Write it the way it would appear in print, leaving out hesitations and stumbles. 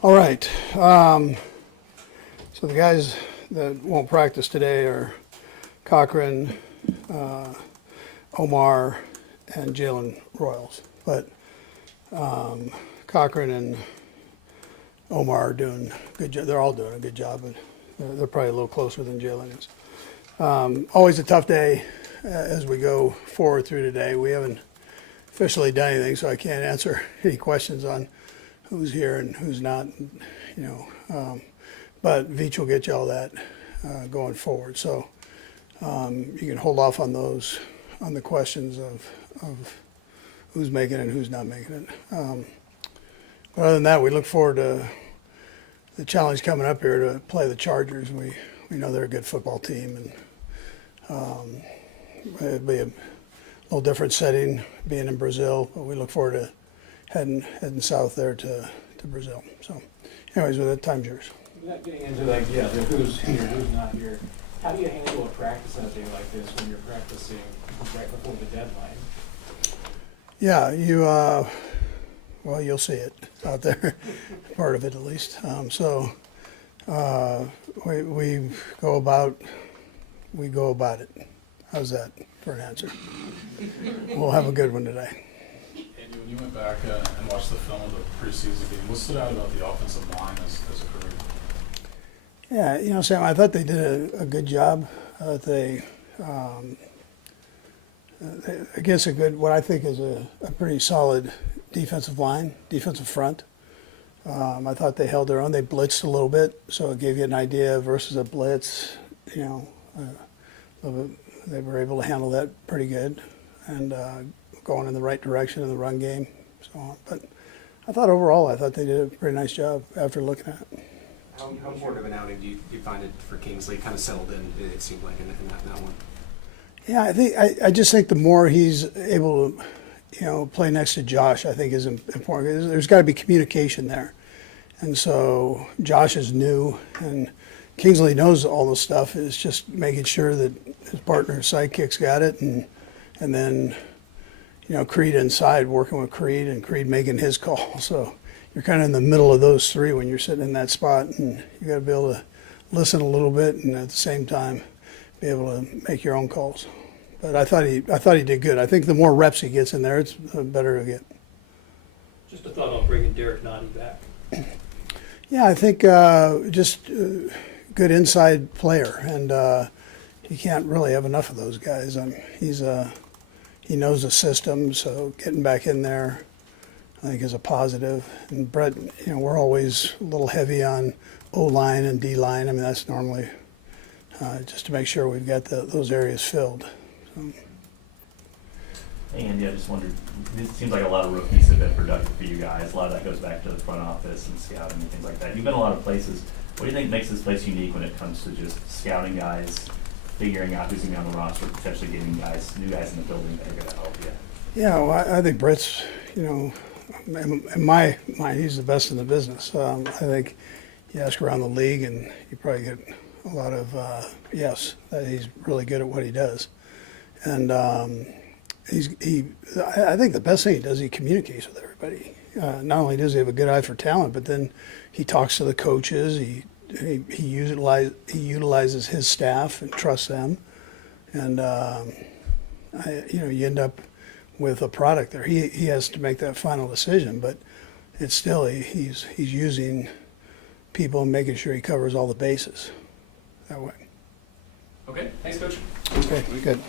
All right. So the guys that won't practice today are Cochran, Omar, and Jalen Royals. But Cochran and Omar are doing a good job. They're all doing a good job, but they're probably a little closer than Jalen is. Always a tough day as we go forward through today. We haven't officially done anything, so I can't answer any questions on who's here and who's not, but Veach will get you all that going forward. So you can hold off on those, on the questions of who's making it and who's not making it. But other than that, we look forward to the challenge coming up here to play the Chargers. We know they're a good football team, and it'll be a little different setting being in Brazil, but we look forward to heading south there to Brazil. So anyways, with that, time's yours. Without getting into the who's here, who's not here, how do you handle a practice on a day like this when you're practicing right before the deadline? Yeah, well, you'll see it out there, part of it at least. We go about it. How's that for an answer? We'll have a good one today. Andy, when you went back and watched the film of the preseason game, what stood out about the offensive line as a group? Yeah, Sam, I thought they did a good job. They against what I think is a pretty solid defensive line, defensive front. I thought they held their own. They blitzed a little bit, so it gave you an idea versus a blitz. They were able to handle that pretty good and going in the right direction in the run game. But I thought overall, they did a pretty nice job after looking at it. How important of an outing do you find it for Kingsley? Kind of settled in, it seemed like, in that one. Yeah, I just think the more he's able to, play next to Josh, I think is important. There's got to be communication there. And so Josh is new, and Kingsley knows all this stuff. It's just making sure that his partner, sidekick's got it, and then, Creed inside working with Creed, and Creed making his call. So you're kind of in the middle of those three when you're sitting in that spot, and you got to be able to listen a little bit, and at the same time be able to make your own calls. But I thought he did good. I think the more reps he gets in there, it's the better he'll get. Just a thought on bringing Derek Noddy back. Yeah, I think just good inside player, and you can't really have enough of those guys. I mean, he knows the system, so getting back in there, I think, is a positive. And Brett, we're always a little heavy on O-line and D-line. I mean, that's normally just to make sure we've got those areas filled. Hey Andy, I just wondered, it seems like a lot of rookies have been productive for you guys. A lot of that goes back to the front office and scouting and things like that. You've been a lot of places. What do you think makes this place unique when it comes to just scouting guys, figuring out who's going to be on the roster, potentially getting new guys in the building that are going to help you? Yeah, well, I think Brett's, in my mind, he's the best in the business. I think you ask around the league and you probably get a lot of yes, that he's really good at what he does. And I think the best thing he does, he communicates with everybody. Not only does he have a good eye for talent, but then he talks to the coaches. He utilizes his staff and trusts them, and you end up with a product there. He has to make that final decision, but it's still he's using people and making sure he covers all the bases that way. Okay, thanks, Coach. Okay, good.